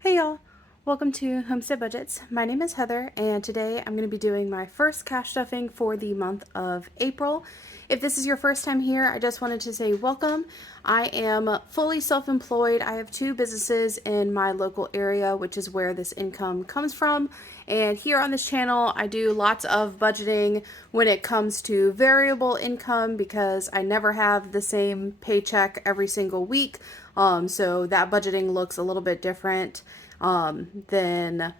Hey y'all, welcome to Homestead Budgets. My name is Heather and today I'm going to be doing my first cash stuffing for the month of April. If this is your first time here, I just wanted to say welcome. I am fully self-employed. I have two businesses in my local area, which is where this income comes from. And here on this channel, I do lots of budgeting when it comes to variable income because I never have the same paycheck every single week. So that budgeting looks a little bit different than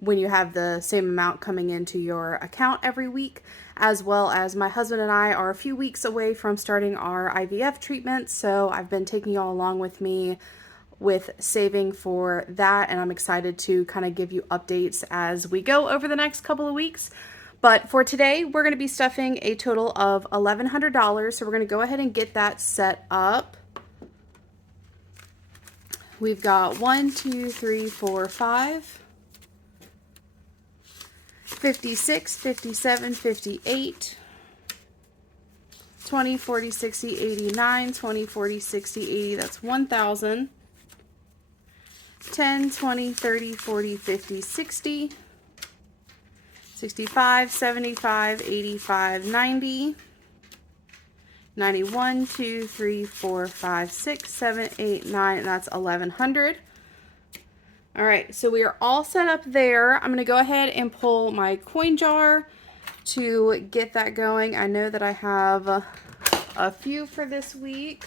when you have the same amount coming into your account every week, as well as my husband and I are a few weeks away from starting our IVF treatment. So I've been taking y'all along with me with saving for that, and I'm excited to kind of give you updates as we go over the next couple of weeks. But for today, we're going to be stuffing a total of $1,100. So we're going to go ahead and get that set up. We've got 1, 2, 3, 4, 5, 56, 57, 58, 20, 40, 60, 89, 20, 40, 60, 80, that's 1,000, 10, 20, 30, 40, 50, 60, 65, 75, 85, 90, 91, 2, 3, 4, 5, 6, 7, 8, 9, and that's 1,100. All right, so we are all set up there. I'm gonna go ahead and pull my coin jar to get that going. I know that I have a few for this week.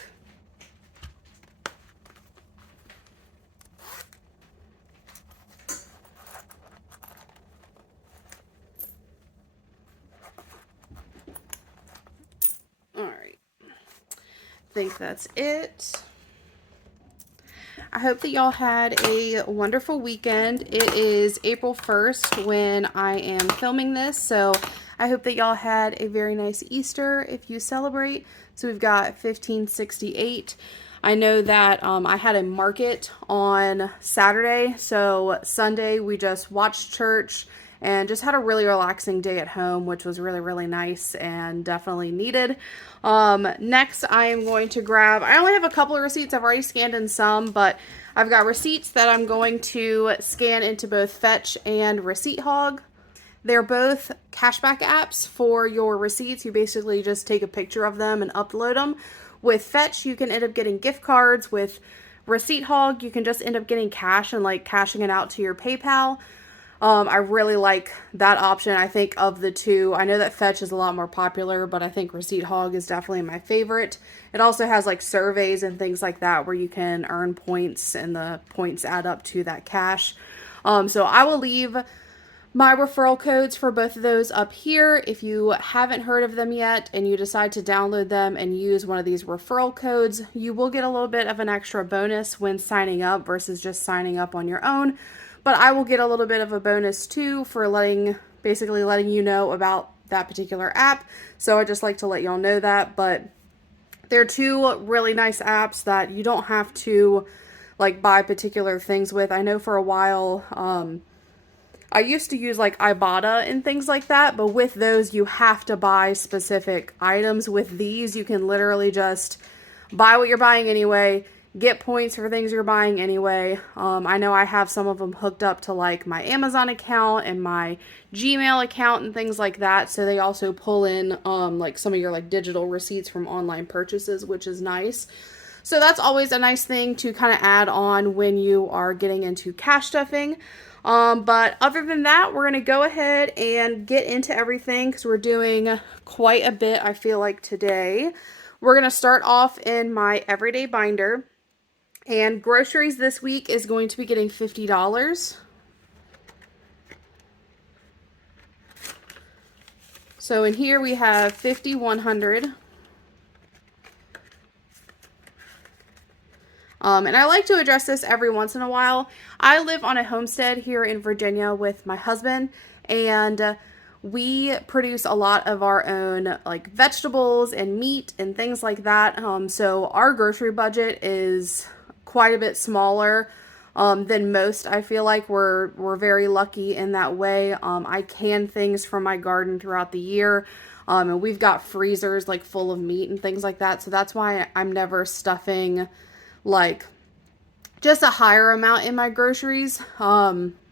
All right, I think that's it. I hope that y'all had a wonderful weekend. It is April 1st when I am filming this, so I hope that y'all had a very nice Easter if you celebrate. So we've got 1568. I know that I had a market on Saturday, so Sunday we just watched church and just had a really relaxing day at home, which was really, really nice and definitely needed. Next, I am going to grab, I only have a couple of receipts. I've already scanned in some, but I've got receipts that I'm going to scan into both Fetch and Receipt Hog. They're both cashback apps for your receipts. You basically just take a picture of them and upload them. With Fetch, you can end up getting gift cards. With Receipt Hog, you can just end up getting cash and like cashing it out to your PayPal. I really like that option. I think of the two, I know that Fetch is a lot more popular, but I think Receipt Hog is definitely my favorite. It also has like surveys and things like that where you can earn points and the points add up to that cash. So I will leave my referral codes for both of those up here. If you haven't heard of them yet and you decide to download them and use one of these referral codes, you will get a little bit of an extra bonus when signing up versus just signing up on your own. But I will get a little bit of a bonus too for basically letting you know about that particular app. So I just like to let y'all know that. But they're two really nice apps that you don't have to like buy particular things with. I know for a while, I used to use like Ibotta and things like that, but with those you have to buy specific items. With these, you can literally just buy what you're buying anyway, get points for things you're buying anyway. I know I have some of them hooked up to like my Amazon account and my Gmail account and things like that. So they also pull in like some of your like digital receipts from online purchases, which is nice. So that's always a nice thing to kind of add on when you are getting into cash stuffing. But other than that, we're going to go ahead and get into everything because we're doing quite a bit, I feel like, today. We're going to start off in my everyday binder. And groceries this week is going to be getting $50. So in here we have 50, 100. And I like to address this every once in a while. I live on a homestead here in Virginia with my husband, and we produce a lot of our own like vegetables and meat and things like that. So our grocery budget is quite a bit smaller than most. I feel like we're very lucky in that way. I can things from my garden throughout the year. And we've got freezers like full of meat and things like that. So that's why I'm never stuffing like just a higher amount in my groceries.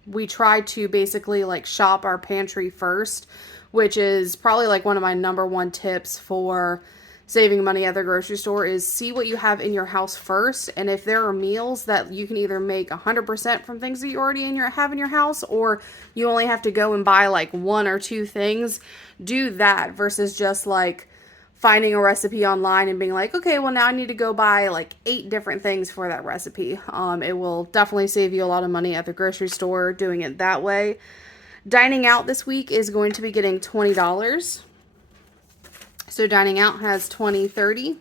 We try to basically like shop our pantry first, which is probably like one of my number one tips for saving money at the grocery store, is see what you have in your house first. And if there are meals that you can either make 100% from things that you already have in your house, or you only have to go and buy like one or two things, do that versus just like finding a recipe online and being like, okay, well now I need to go buy like 8 different things for that recipe. It will definitely save you a lot of money at the grocery store doing it that way. Dining out this week is going to be getting $20. So dining out has 20, 30.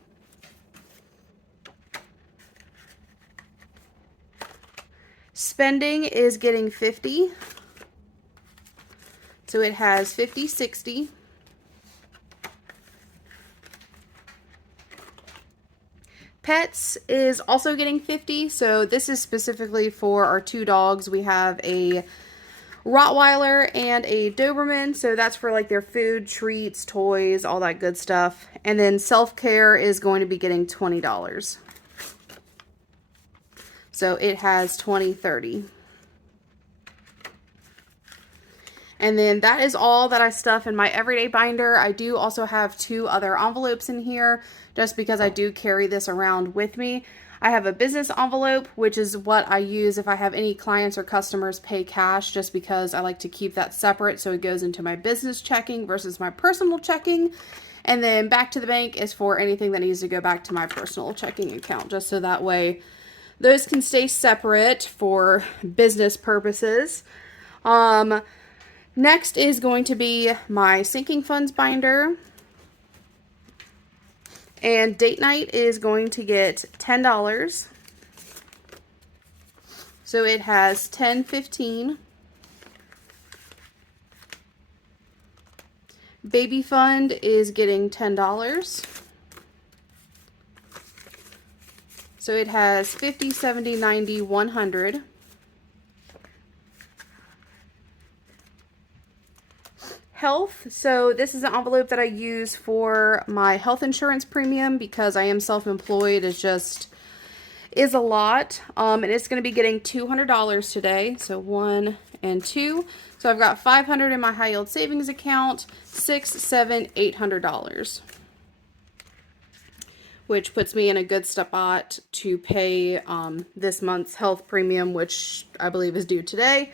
Spending is getting 50. So it has 50, 60. Pets is also getting 50. So this is specifically for our 2 dogs. We have a Rottweiler and a Doberman, so that's for like their food, treats, toys, all that good stuff. And then self-care is going to be getting $20. So it has 20, 30. And then that is all that I stuff in my everyday binder. I do also have 2 other envelopes in here just because I do carry this around with me. I have a business envelope, which is what I use if I have any clients or customers pay cash, just because I like to keep that separate so it goes into my business checking versus my personal checking. And then back to the bank is for anything that needs to go back to my personal checking account, just so that way those can stay separate for business purposes. Next is going to be my sinking funds binder. And date night is going to get $10. So it has 10, 15. Baby fund is getting $10. So it has 50, 70, 90, 100. Health, so this is an envelope that I use for my health insurance premium because I am self-employed. It just is a lot, and it's going to be getting $200 today, so 1 and 2. So I've got $500 in my high yield savings account, $600, $700, $800, which puts me in a good spot to pay this month's health premium, which I believe is due today.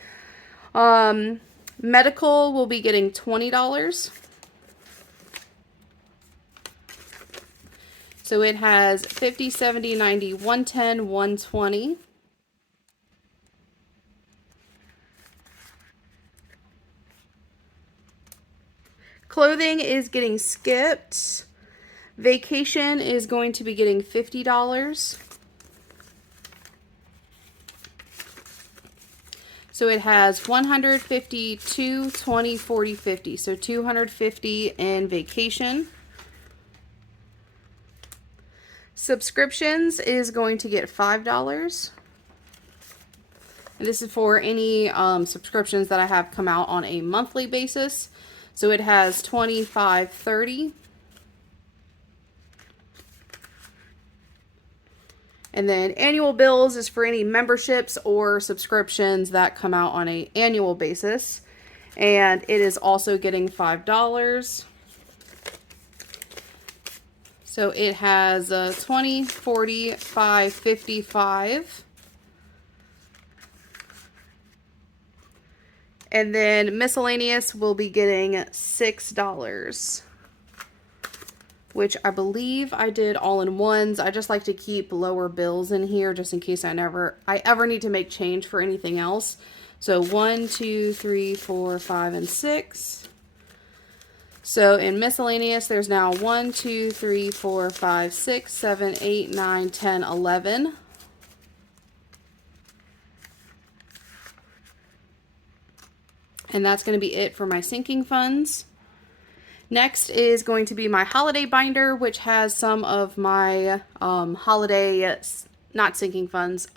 Medical will be getting $20. So it has 50, 70, 90, 110, 120. Clothing is getting skipped. Vacation is going to be getting $50. So it has 150, 2, 20, 40, 50. So 250 in vacation. Subscriptions is going to get $5. And this is for any subscriptions that I have come out on a monthly basis. So it has 25, 30. And then annual bills is for any memberships or subscriptions that come out on an annual basis. And it is also getting $5. So it has 20, 40, 5, 55. And then miscellaneous will be getting $6. Which I believe I did all in ones. I just like to keep lower bills in here just in case I ever need to make change for anything else. So 1, 2, 3, 4, 5, and 6. So in miscellaneous, there's now 1, 2, 3, 4, 5, 6, 7, 8, 9, 10, 11. And that's going to be it for my sinking funds. Next is going to be my holiday binder, which has some of my holiday, not sinking funds,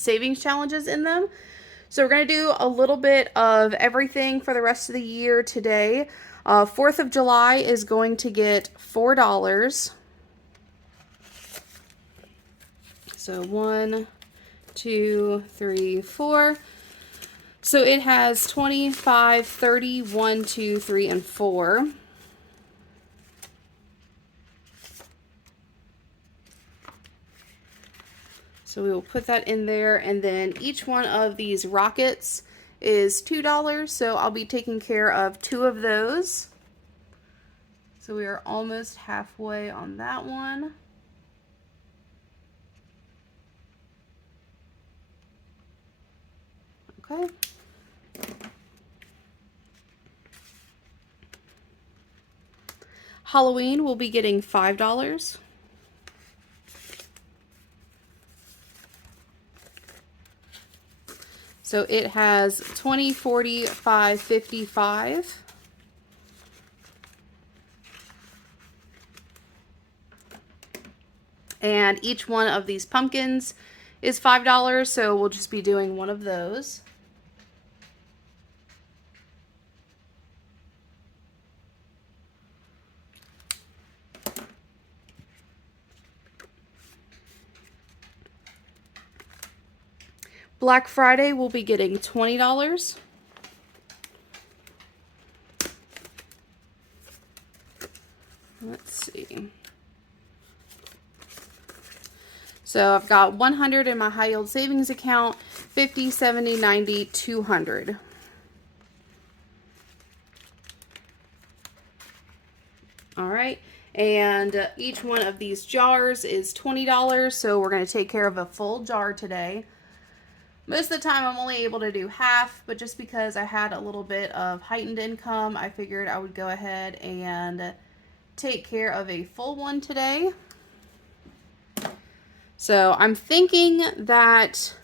savings challenges in them. So we're going to do a little bit of everything for the rest of the year today. 4th of July is going to get $4. So 1, 2, 3, 4. So it has 25, 30, 1, 2, 3, and 4. So we will put that in there, and then each one of these rockets is $2, so I'll be taking care of 2 of those. So we are almost halfway on that one. Okay. Halloween will be getting $5. So it has 20, 40, 5, 55. And each one of these pumpkins is $5, so we'll just be doing one of those. Black Friday will be getting $20. Let's see. So I've got 100 in my high yield savings account, 50, 70, 90, 200. All right. And each one of these jars is $20, so we're going to take care of a full jar today. Most of the time I'm only able to do half, but just because I had a little bit of heightened income, I figured I would go ahead and take care of a full one today. So I'm thinking that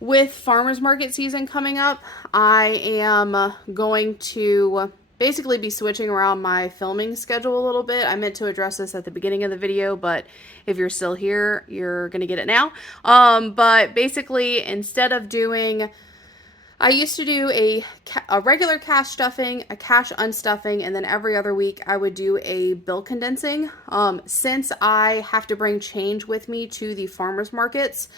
with farmers market season coming up, I am going to basically be switching around my filming schedule a little bit. I meant to address this at the beginning of the video, but if you're still here, you're going to get it now. But basically, instead of doing, I used to do a regular cash stuffing, a cash unstuffing, and then every other week I would do a bill condensing. Since I have to bring change with me to the farmers markets,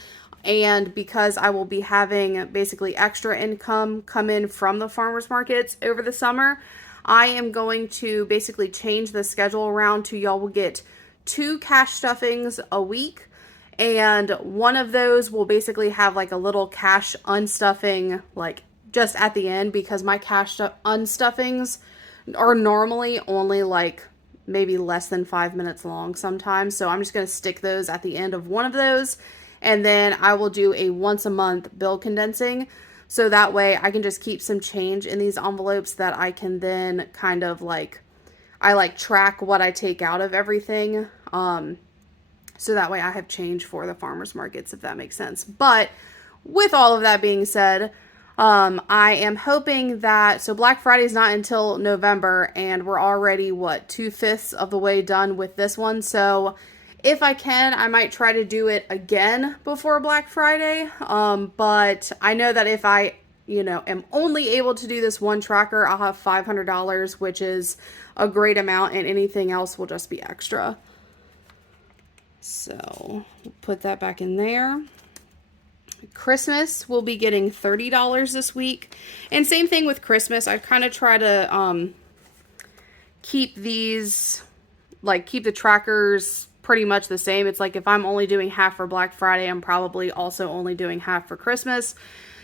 and because I will be having basically extra income come in from the farmers markets over the summer, I am going to basically change the schedule around to y'all will get 2 cash stuffings a week. And one of those will basically have like a little cash unstuffing, like just at the end, because my cash unstuffings are normally only like maybe less than 5 minutes long sometimes. So I'm just going to stick those at the end of one of those. And then I will do a once a month bill condensing. So that way I can just keep some change in these envelopes that I can then kind of like, I like track what I take out of everything. So that way I have change for the farmers markets, if that makes sense. But with all of that being said, I am hoping that, so Black Friday is not until November, and we're already, what, 2/5 of the way done with this one. So if I can, I might try to do it again before Black Friday. But I know that if I, am only able to do this one tracker, I'll have $500, which is a great amount, and anything else will just be extra. So we'll put that back in there. Christmas will be getting $30 this week. And same thing with Christmas. I kind of try to keep these, like keep the trackers pretty much the same. It's like if I'm only doing half for Black Friday, I'm probably also only doing half for Christmas.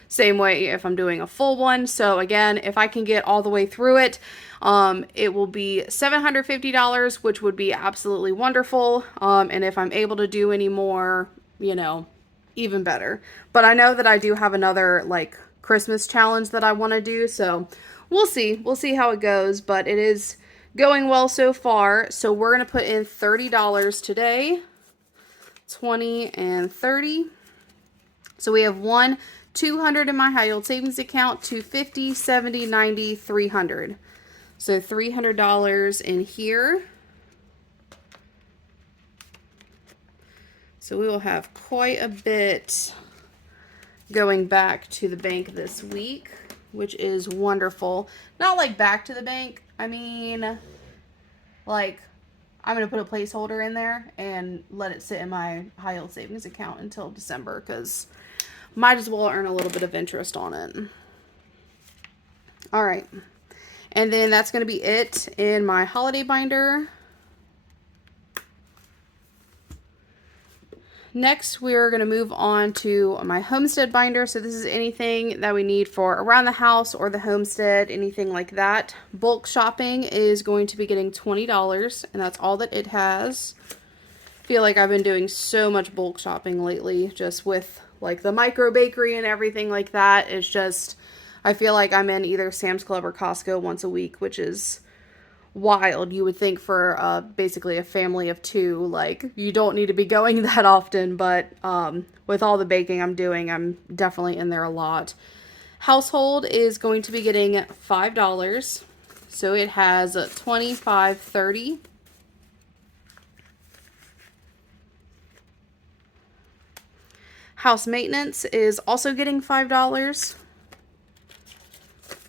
Same way if I'm doing a full one. So again, if I can get all the way through it, it will be $750, which would be absolutely wonderful. And if I'm able to do any more, even better. But I know that I do have another like Christmas challenge that I want to do. So we'll see. We'll see how it goes. But it is going well so far. So we're going to put in $30 today. 20 and 30. So we have 200 in my high yield savings account, 250, 70, 90, 300. So $300 in here. So we will have quite a bit going back to the bank this week, which is wonderful. Not like back to the bank. I mean, like I'm going to put a placeholder in there and let it sit in my high yield savings account until December, because might as well earn a little bit of interest on it. All right. And then that's going to be it in my holiday binder. Next, we're going to move on to my homestead binder. So this is anything that we need for around the house or the homestead, anything like that. Bulk shopping is going to be getting $20, and that's all that it has. I feel like I've been doing so much bulk shopping lately, just with like the micro bakery and everything like that. It's just, I feel like I'm in either Sam's Club or Costco once a week, which is wild. You would think for basically a family of two, like, you don't need to be going that often, but with all the baking I'm doing, I'm definitely in there a lot. Household is going to be getting $5, so it has 25, 30. House maintenance is also getting $5,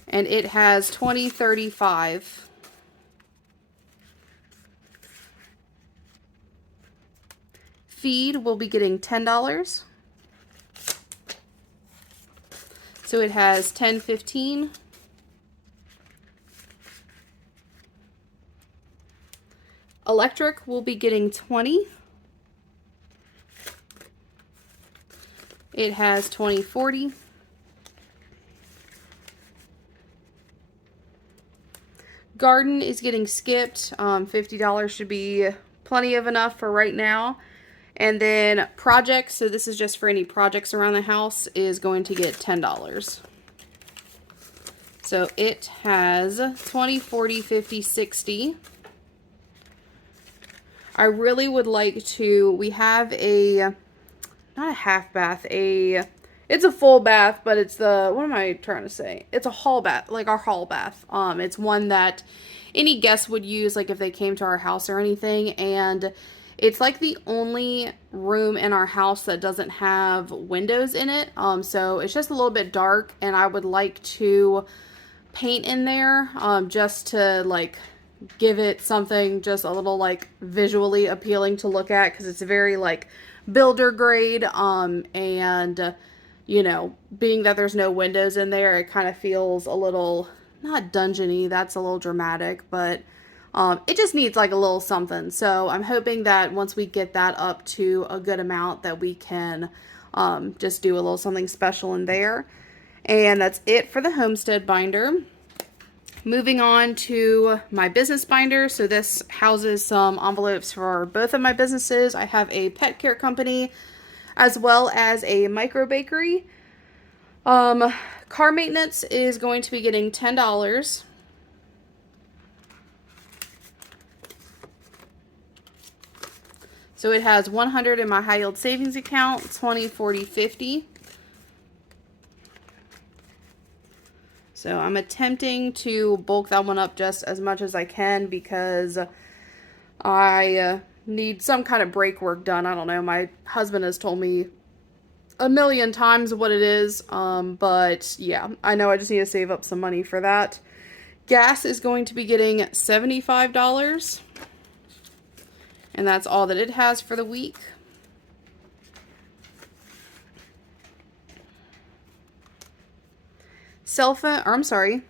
and it has 20, 35. Feed will be getting $10. So it has 10, 15. Electric will be getting 20. It has 20, 40. Garden is getting skipped. $50 should be plenty of enough for right now. And then projects, so this is just for any projects around the house, is going to get $10. So it has 20, 40, 50, 60. I really would like to, we have a, not a half bath, it's a full bath, but it's the, what am I trying to say? It's a hall bath, like our hall bath. It's one that any guest would use, like if they came to our house or anything, and it's like the only room in our house that doesn't have windows in it. So it's just a little bit dark, and I would like to paint in there, just to like give it something just a little like visually appealing to look at, because it's very like builder grade, and you know, being that there's no windows in there, it kind of feels a little, not dungeony, that's a little dramatic, but it just needs like a little something. So I'm hoping that once we get that up to a good amount, that we can just do a little something special in there. And that's it for the homestead binder. Moving on to my business binder. So this houses some envelopes for both of my businesses. I have a pet care company as well as a micro bakery. Car maintenance is going to be getting $10. So it has 100 in my high yield savings account, 20, 40, 50. So I'm attempting to bulk that one up just as much as I can, because I need some kind of brake work done. I don't know. My husband has told me a million times what it is. But yeah, I know I just need to save up some money for that. Gas is going to be getting $75. And that's all that it has for the week. Cell phone, or I'm sorry,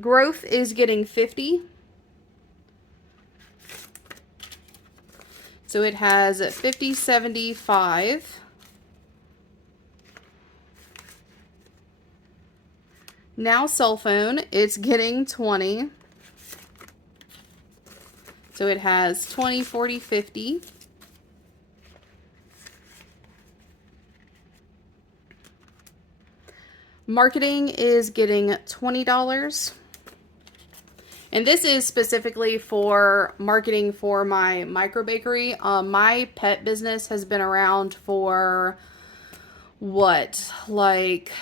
growth is getting 50. So it has 50, 75. Now cell phone, it's getting 20. So it has 20, 40, 50. Marketing is getting $20. And this is specifically for marketing for my micro bakery. My pet business has been around for what, like,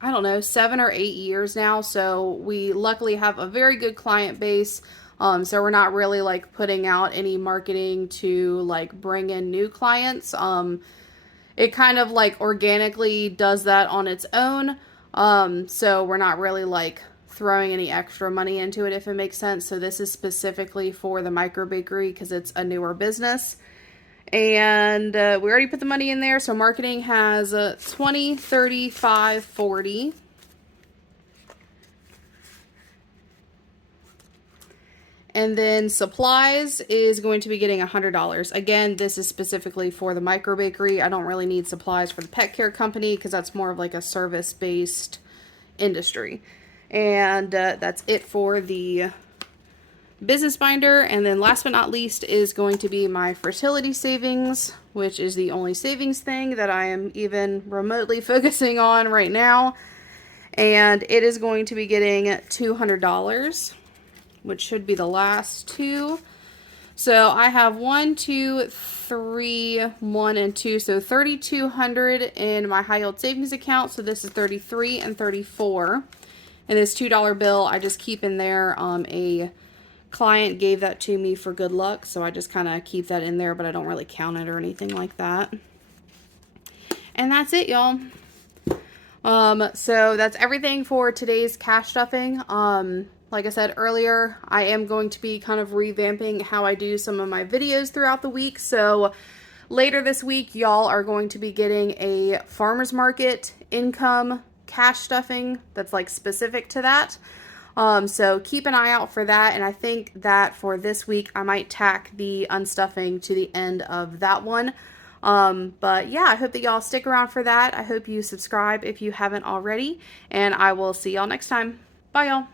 I don't know, 7 or 8 years now. So we luckily have a very good client base. So we're not really like putting out any marketing to like bring in new clients. It kind of like organically does that on its own. So we're not really like throwing any extra money into it, if it makes sense. So this is specifically for the micro bakery because it's a newer business. And we already put the money in there. So marketing has 20, 35, 40. And then supplies is going to be getting $100. Again, this is specifically for the micro bakery. I don't really need supplies for the pet care company because that's more of like a service-based industry. And that's it for the business binder. And then last but not least is going to be my fertility savings, which is the only savings thing that I am even remotely focusing on right now. And it is going to be getting $200, which should be the last two. So I have 1, 2, 3, 1, and 2. So 3,200 in my high yield savings account. So this is 33 and 34. And this $2 bill I just keep in there. A client gave that to me for good luck, so I just kind of keep that in there, but I don't really count it or anything like that. And that's it, y'all. So that's everything for today's cash stuffing. Like I said earlier, I am going to be kind of revamping how I do some of my videos throughout the week. So later this week, y'all are going to be getting a farmer's market income cash stuffing that's like specific to that. So keep an eye out for that. And I think that for this week, I might tack the unstuffing to the end of that one. But yeah, I hope that y'all stick around for that. I hope you subscribe if you haven't already, and I will see y'all next time. Bye, y'all.